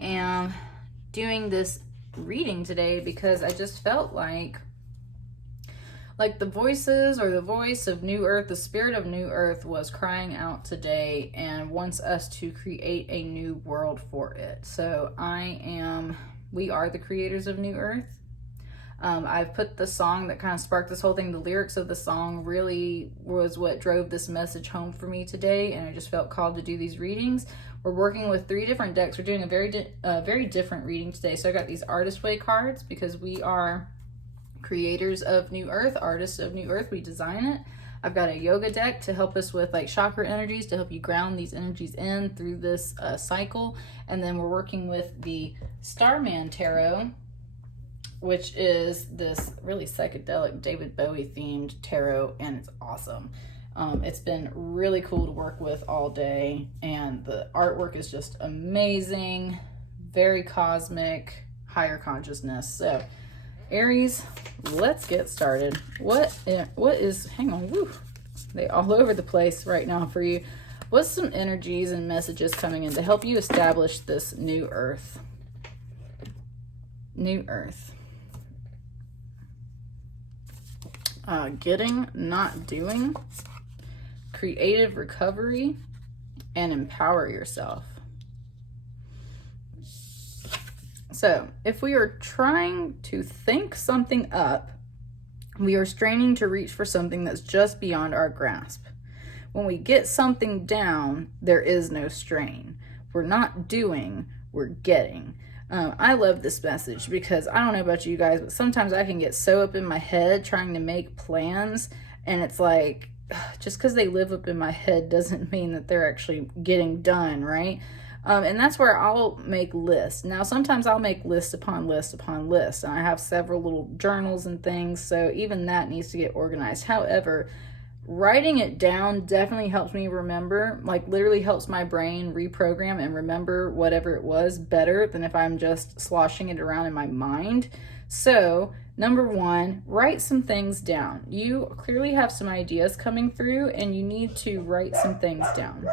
am doing this reading today because I just felt like the voices or the voice of New Earth, the spirit of New Earth was crying out today and wants us to create a new world for it. So we are the creators of New Earth. I've put the song that kind of sparked this whole thing. The lyrics of the song really was what drove this message home for me today, and I just felt called to do these readings. We're working with 3 different decks. We're doing a very different reading today. So I got these Artist Way cards because we are creators of New Earth, artists of New Earth. We design it. I've got a yoga deck to help us with like chakra energies, to help you ground these energies in through this cycle. And then we're working with the Starman Tarot, which is this really psychedelic David Bowie themed tarot, and it's awesome. It's been really cool to work with all day, and the artwork is just amazing, very cosmic, higher consciousness. So Aries, let's get started. What is, hang on, woo, they all over the place right now for you. What's some energies and messages coming in to help you establish this new earth? New earth. Getting, not doing, creative recovery, and empower yourself. So if we are trying to think something up, we are straining to reach for something that's just beyond our grasp. When we get something down, there is no strain. We're not doing, we're getting. I love this message because I don't know about you guys, but sometimes I can get so up in my head trying to make plans, and it's like, just because they live up in my head doesn't mean that they're actually getting done, right? And that's where I'll make lists. Now, sometimes I'll make list upon list upon list, and I have several little journals and things, so even that needs to get organized. However, writing it down definitely helps me remember, like literally helps my brain reprogram and remember whatever it was better than if I'm just sloshing it around in my mind. So, number 1, write some things down. You clearly have some ideas coming through, and you need to write some things down.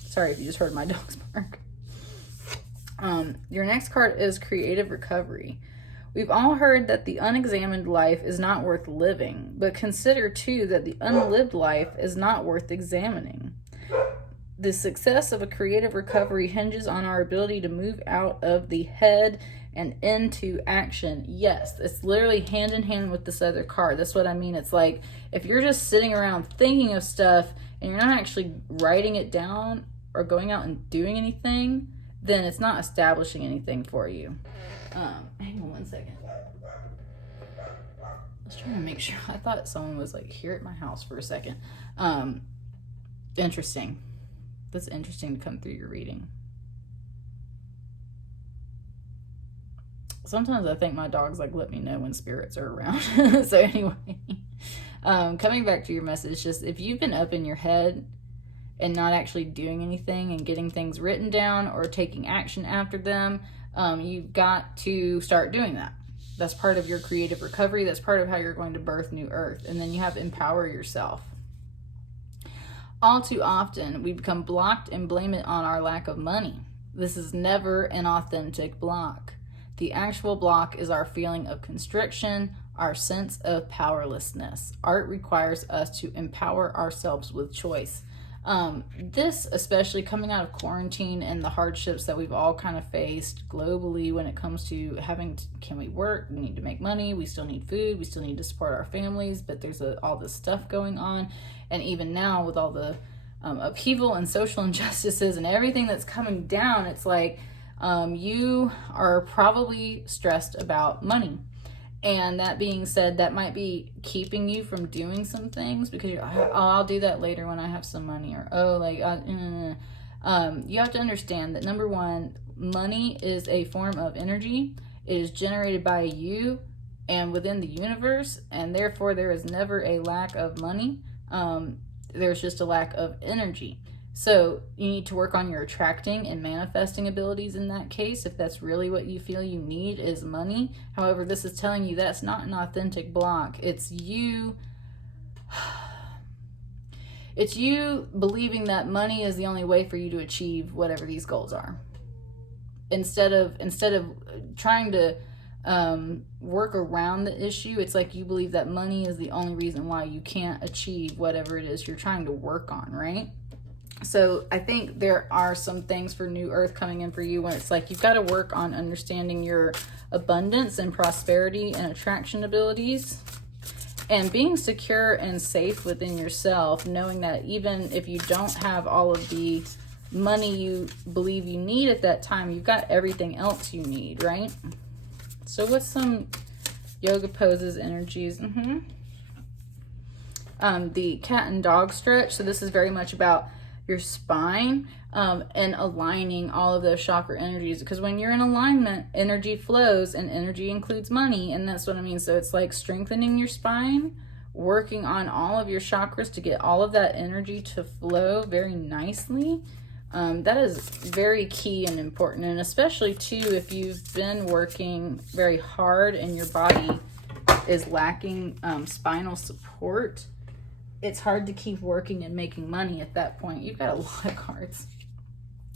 Sorry if you just heard my dog's bark. Your next card is creative recovery. We've all heard that the unexamined life is not worth living, but consider too that the unlived life is not worth examining. The success of a creative recovery hinges on our ability to move out of the head and into action. Yes, it's literally hand in hand with this other card. That's what I mean. It's like if you're just sitting around thinking of stuff and you're not actually writing it down or going out and doing anything, then it's not establishing anything for you. Hang on one second. I was trying to make sure. I thought someone was like here at my house for a second. Interesting. That's interesting to come through your reading. Sometimes I think my dogs like let me know when spirits are around. So anyway, coming back to your message, just if you've been up in your head and not actually doing anything and getting things written down or taking action after them, you've got to start doing that. That's part of your creative recovery. That's part of how you're going to birth New Earth. And then you have empower yourself. All too often, we become blocked and blame it on our lack of money. This is never an authentic block. The actual block is our feeling of constriction, our sense of powerlessness. Art requires us to empower ourselves with choice. This, especially coming out of quarantine and the hardships that we've all kind of faced globally when it comes to can we work? We need to make money. We still need food. We still need to support our families, but there's all this stuff going on. And even now with all the upheaval and social injustices and everything that's coming down, it's like you are probably stressed about money. And that being said, that might be keeping you from doing some things because you're like, oh, I'll do that later when I have some money, or you have to understand that number 1, money is a form of energy. It is generated by you and within the universe, and therefore there is never a lack of money. There's just a lack of energy. So you need to work on your attracting and manifesting abilities in that case, if that's really what you feel you need is money. However, this is telling you that's not an authentic block. It's you It's you believing that money is the only way for you to achieve whatever these goals are. Instead of trying to work around the issue, it's like you believe that money is the only reason why you can't achieve whatever it is you're trying to work on, right? So I think there are some things for New Earth coming in for you when it's like you've got to work on understanding your abundance and prosperity and attraction abilities, and being secure and safe within yourself, knowing that even if you don't have all of the money you believe you need at that time, you've got everything else you need, right? So what's some yoga poses, energies? The cat and dog stretch. So this is very much about your spine and aligning all of those chakra energies, because when you're in alignment, energy flows, and energy includes money, and that's what I mean. So it's like strengthening your spine, working on all of your chakras to get all of that energy to flow very nicely. That is very key and important, and especially too if you've been working very hard and your body is lacking spinal support. It's hard to keep working and making money at that point. You've got a lot of cards.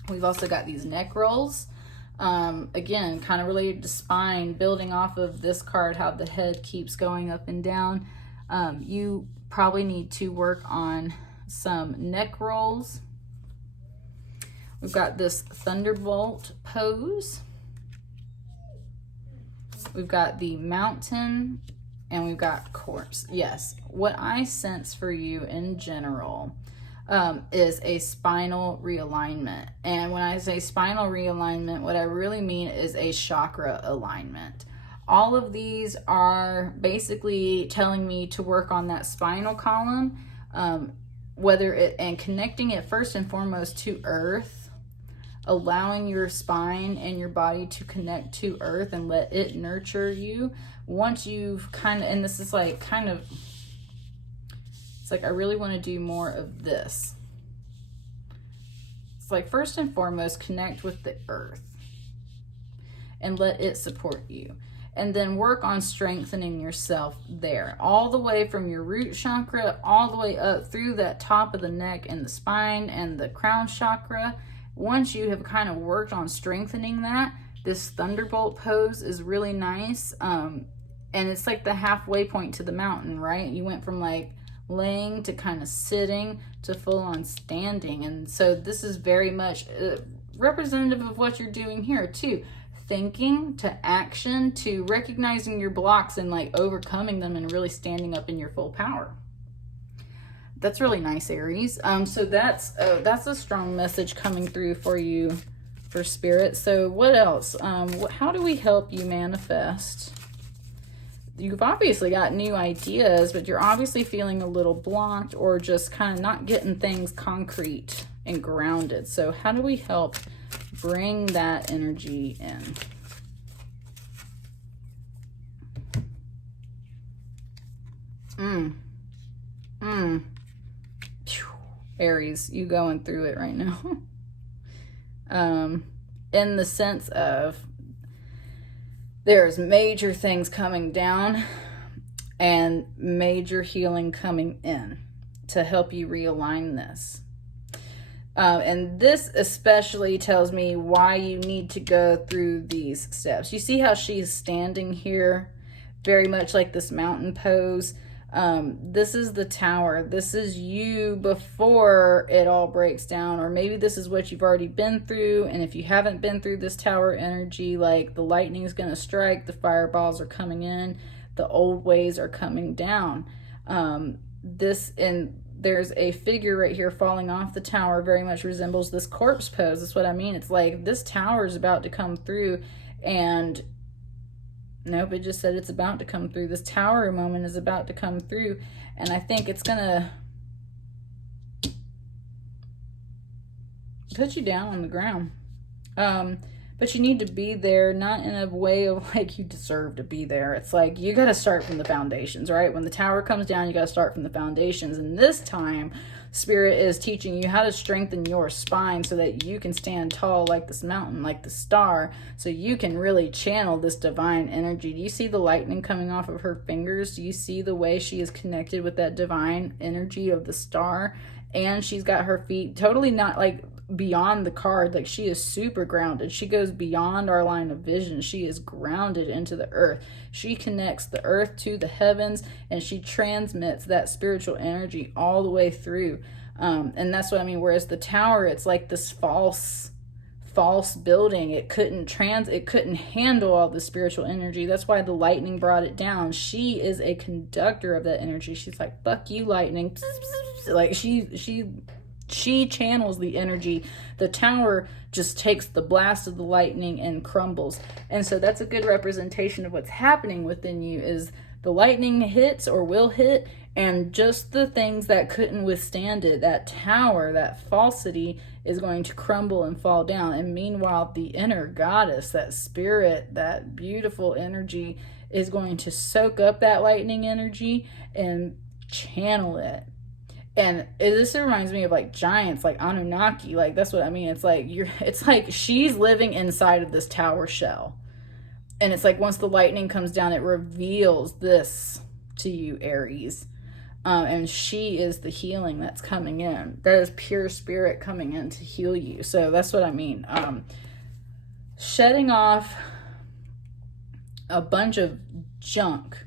We've also got these neck rolls. Again, kind of related to spine, building off of this card, how the head keeps going up and down. You probably need to work on some neck rolls. We've got this thunderbolt pose. We've got the mountain, and we've got corpse. Yes, what I sense for you in general is a spinal realignment. And when I say spinal realignment, what I really mean is a chakra alignment. All of these are basically telling me to work on that spinal column, and connecting it first and foremost to earth, allowing your spine and your body to connect to earth and let it nurture you. Once you've and this is like it's like I really want to do more of this. It's like first and foremost, connect with the earth and let it support you. And then work on strengthening yourself there, all the way from your root chakra, all the way up through that top of the neck and the spine and the crown chakra. Once you have kind of worked on strengthening that, this thunderbolt pose is really nice. And it's like the halfway point to the mountain, right? You went from like laying to kind of sitting to full on standing. And so this is very much representative of what you're doing here too. Thinking to action to recognizing your blocks and like overcoming them and really standing up in your full power. That's really nice, Aries. So that's a strong message coming through for you, for Spirit. So what else? How do we help you manifest? You've obviously got new ideas, but you're obviously feeling a little blocked or just kind of not getting things concrete and grounded. So how do we help bring that energy in? Aries, you going through it right now. In the sense of there's major things coming down and major healing coming in to help you realign this. And this especially tells me why you need to go through these steps. You see how she's standing here, very much like this mountain pose. This is the tower. This is you before it all breaks down, or maybe this is what you've already been through. And if you haven't been through this tower energy, like the lightning is going to strike, the fireballs are coming in, the old ways are coming down. There's a figure right here falling off the tower, very much resembles this corpse pose. That's what I mean. It's like this tower is about to come through, and nope, it just said it's about to come through. This tower moment is about to come through, and I think it's gonna put you down on the ground. But you need to be there, not in a way of like you deserve to be there. It's like you got to start from the foundations, right? When the tower comes down, you got to start from the foundations. And this time, Spirit is teaching you how to strengthen your spine so that you can stand tall like this mountain, like the star, so you can really channel this divine energy. Do you see the lightning coming off of her fingers? Do you see the way she is connected with that divine energy of the star? and she's got her feet totally not like beyond the card. Like, she is super grounded. She goes beyond our line of vision. She is grounded into the earth. She connects the earth to the heavens, and she transmits that spiritual energy all the way through. And that's what I mean. Whereas the tower, it's like this false building. It couldn't handle all the spiritual energy. That's why the lightning brought it down. She is a conductor of that energy. She's like, fuck you, lightning. Like, she channels the energy. The tower just takes the blast of the lightning and crumbles. And so that's a good representation of what's happening within you, is the lightning hits or will hit, and just the things that couldn't withstand it, that tower, that falsity, is going to crumble and fall down. And meanwhile, the inner goddess, that spirit, that beautiful energy, is going to soak up that lightning energy and channel it. And this reminds me of like giants, like Anunnaki. Like, that's what I mean. It's like she's living inside of this tower shell. And it's like, once the lightning comes down, it reveals this to you, Aries. And she is the healing that's coming in. That is pure spirit coming in to heal you. So that's what I mean. Shedding off a bunch of junk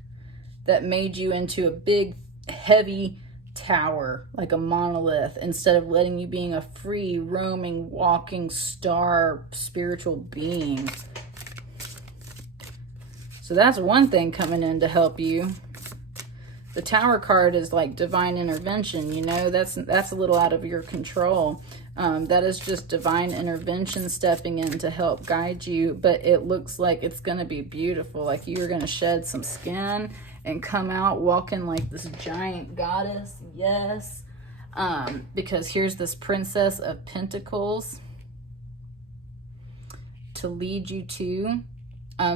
that made you into a big, heavy tower, like a monolith, instead of letting you being a free, roaming, walking star spiritual being. So that's one thing coming in to help you. The Tower card is like divine intervention, you know, that's a little out of your control. That is just divine intervention stepping in to help guide you, but it looks like it's going to be beautiful. Like, you're going to shed some skin and come out walking like this giant goddess. Yes. Because here's this Princess of Pentacles to lead you to.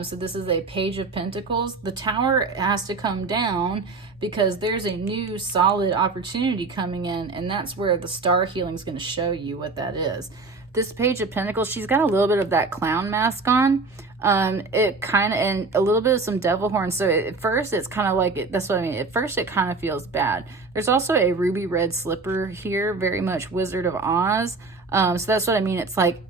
So this is a Page of Pentacles. The Tower has to come down because there's a new solid opportunity coming in, and that's where the star healing is going to show you what that is. This Page of Pentacles, she's got a little bit of that clown mask on. It kind of, and a little bit of some devil horns. So at first it's kind of like, that's what I mean. At first it kind of feels bad. There's also a ruby red slipper here, very much Wizard of Oz. So that's what I mean. It's like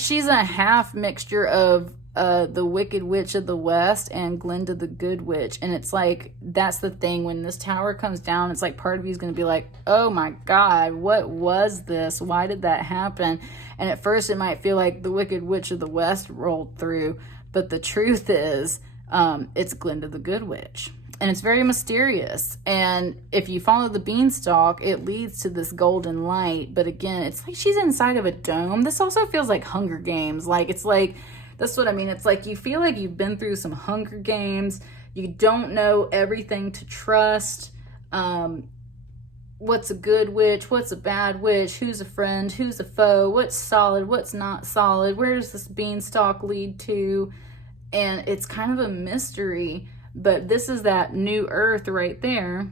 she's a half mixture of the Wicked Witch of the West and Glinda the Good Witch. And it's like, that's the thing. When this tower comes down, it's like part of you is going to be like, oh my God, what was this? Why did that happen? And at first it might feel like the Wicked Witch of the West rolled through. But the truth is, it's Glinda the Good Witch. And it's very mysterious. And if you follow the beanstalk, it leads to this golden light. But again, it's like she's inside of a dome. This also feels like Hunger Games. Like, it's like, that's what I mean. It's like you feel like you've been through some Hunger Games. You don't know everything to trust. What's a good witch? What's a bad witch? Who's a friend? Who's a foe? What's solid? What's not solid? Where does this beanstalk lead to? And it's kind of a mystery. But this is that new earth right there.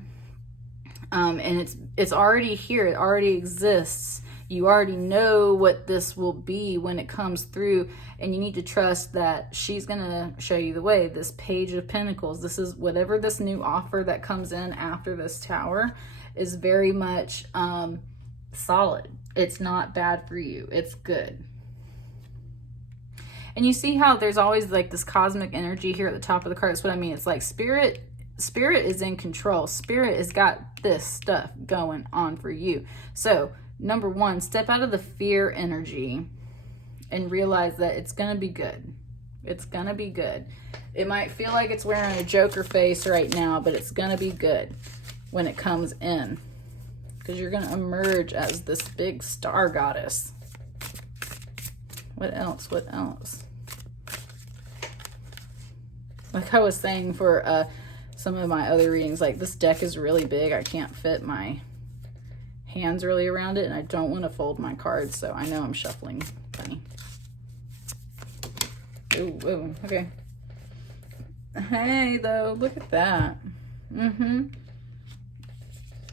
And it's already here. It already exists. You already know what this will be when it comes through. And you need to trust that she's going to show you the way. This Page of Pentacles. This is whatever this new offer that comes in after this tower is very much solid. It's not bad for you. It's good. And you see how there's always like this cosmic energy here at the top of the card. That's what I mean. It's like spirit is in control. Spirit has got this stuff going on for you. So number one, step out of the fear energy and realize that it's going to be good. It's going to be good. It might feel like it's wearing a Joker face right now, but it's going to be good when it comes in. Because you're going to emerge as this big star goddess. What else? What else? Like I was saying for some of my other readings, like this deck is really big. I can't fit my hands really around it, and I don't want to fold my cards, so I know I'm shuffling funny. Ooh, okay. Hey, though, look at that.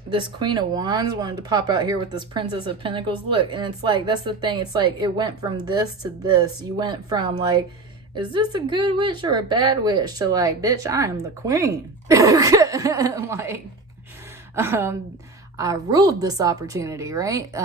This Queen of Wands wanted to pop out here with this Princess of Pentacles. Look, and it's like, that's the thing. It's like, it went from this to this. You went from like, is this a good witch or a bad witch? To like, bitch, I am the queen. Like, I ruled this opportunity, right?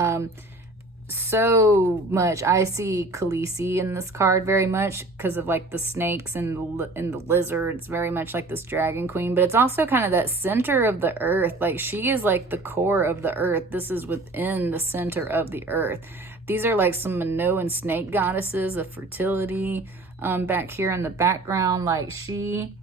So much. I see Khaleesi in this card very much because of like the snakes and the lizards, very much like this dragon queen, but it's also kind of that center of the earth. Like she is like the core of the earth. This is within the center of the earth. These are like some Minoan snake goddesses of fertility back here in the background. Like she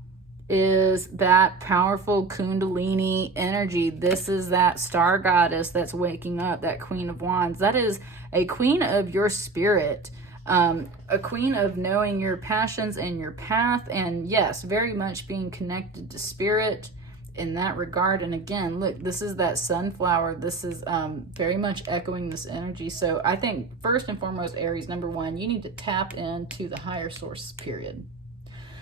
is that powerful Kundalini energy. This is that star goddess that's waking up, that Queen of Wands. That is a queen of your spirit, a queen of knowing your passions and your path, and yes, very much being connected to spirit in that regard. And again, look, this is that sunflower. This is very much echoing this energy. So I think first and foremost, Aries, number one, you need to tap into the higher source, period.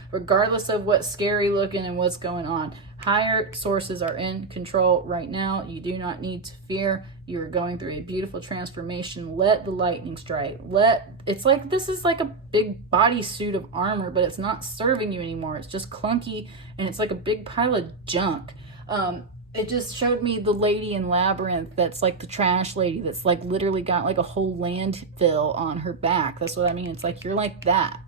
Regardless of what's scary looking and what's going on, higher sources are in control right now. You do not need to fear. You are going through a beautiful transformation. Let the lightning strike. It's like this is like a big bodysuit of armor, but it's not serving you anymore. It's just clunky and it's like a big pile of junk. It just showed me the lady in Labyrinth that's like the trash lady that's like literally got like a whole landfill on her back. That's what I mean. It's like you're like that.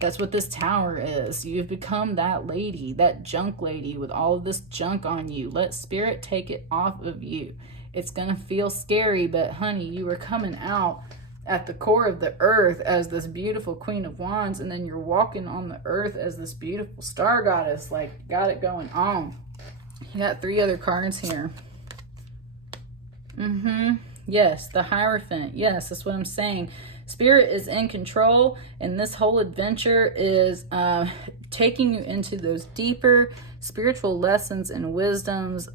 That's what this tower is. You've become that lady, that junk lady with all of this junk on you. Let spirit take it off of you. It's going to feel scary, but honey, you are coming out at the core of the earth as this beautiful Queen of Wands, and then you're walking on the earth as this beautiful star goddess. Like, got it going on. You got 3 other cards here. Yes, the Hierophant. Yes, that's what I'm saying. Spirit is in control, and this whole adventure is taking you into those deeper spiritual lessons and wisdoms.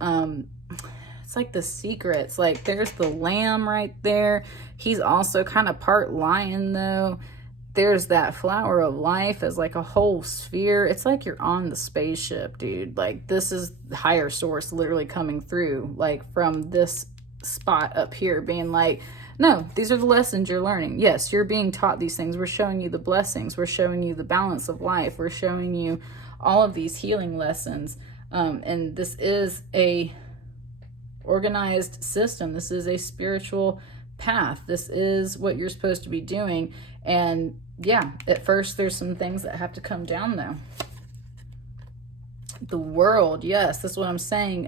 It's like the secrets. Like there's the lamb right there. He's also kind of part lion though. There's that flower of life as like a whole sphere. It's like you're on the spaceship, dude. Like this is the higher source literally coming through, like from this spot up here being like, no, these are the lessons you're learning. Yes, you're being taught these things. We're showing you the blessings. We're showing you the balance of life. We're showing you all of these healing lessons. And this is a organized system. This is a spiritual path. This is what you're supposed to be doing. And yeah, at first there's some things that have to come down though. The world, yes, that's what I'm saying.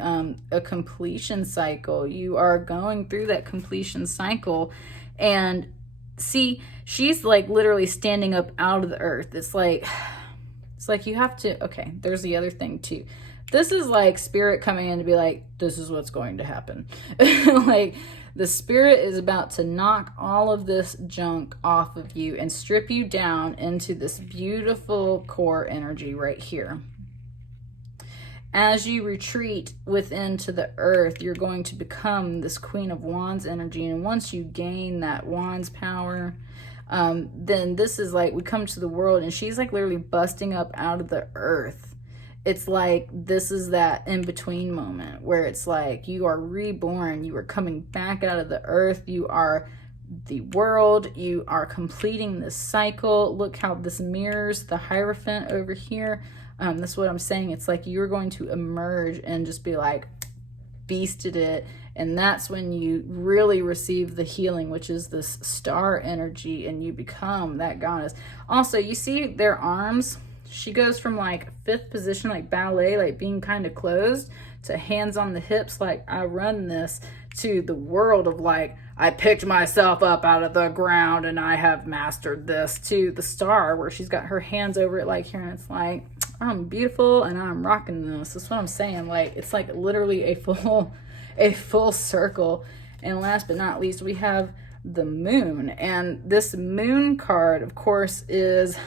A completion cycle. You are going through that completion cycle, and see, she's like literally standing up out of the earth. It's like you have to. Okay, there's the other thing too. This is like spirit coming in to be like, this is what's going to happen. Like the spirit is about to knock all of this junk off of you and strip you down into this beautiful core energy right here. As you retreat within to the earth, you're going to become this Queen of Wands energy. And once you gain that Wands power, then this is like, we come to the world and she's like literally busting up out of the earth. It's like, this is that in-between moment where it's like, you are reborn. You are coming back out of the earth. You are the world. You are completing this cycle. Look how this mirrors the Hierophant over here. That's what I'm saying. It's like you're going to emerge and just be like, beasted it. And that's when you really receive the healing, which is this star energy, and you become that goddess. Also, you see their arms. She goes from like 5th position, like ballet, like being kind of closed, to hands on the hips, like I run this, to the world of like, I picked myself up out of the ground and I have mastered this, to the star where she's got her hands over it like here, and it's like, I'm beautiful and I'm rocking this. That's what I'm saying. Like, it's like literally a full circle. And last but not least, we have the moon. And this moon card, of course, is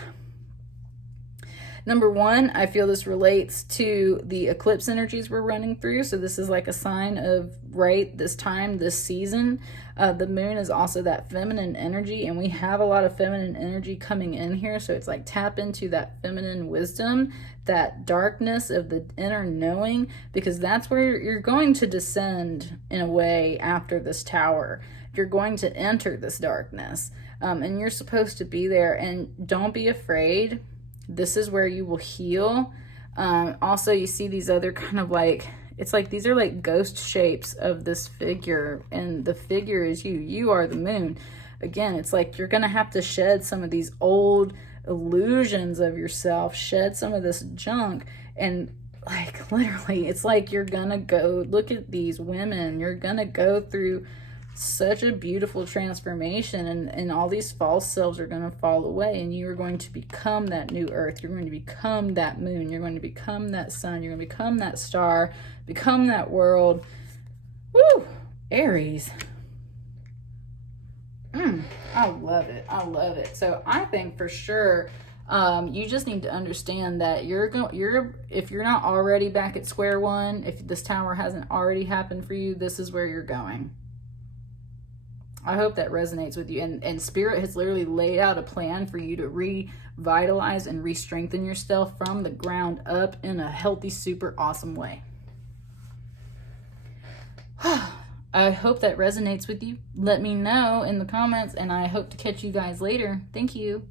number one. I feel this relates to the eclipse energies we're running through. So this is like a sign of right this time, this season. The moon is also that feminine energy, and we have a lot of feminine energy coming in here. So it's like tap into that feminine wisdom, that darkness of the inner knowing, because that's where you're going to descend in a way after this tower. You're going to enter this darkness, and you're supposed to be there. And don't be afraid. This is where you will heal. Also, you see these other kind of like It's like these are like ghost shapes of this figure, and the figure is you. You are the moon. Again, it's like you're going to have to shed some of these old illusions of yourself, shed some of this junk, and like literally, it's like you're going to go look at these women. You're going to go through such a beautiful transformation, and all these false selves are going to fall away, and you are going to become that new earth. You're going to become that moon. You're going to become that sun. You're going to become that star, become that world. Woo! Aries. I love it. I love it. So I think for sure you just need to understand that if you're not already back at square one, if this tower hasn't already happened for you, this is where you're going. I hope that resonates with you. And Spirit has literally laid out a plan for you to revitalize and re-strengthen yourself from the ground up in a healthy, super awesome way. I hope that resonates with you. Let me know in the comments, and I hope to catch you guys later. Thank you.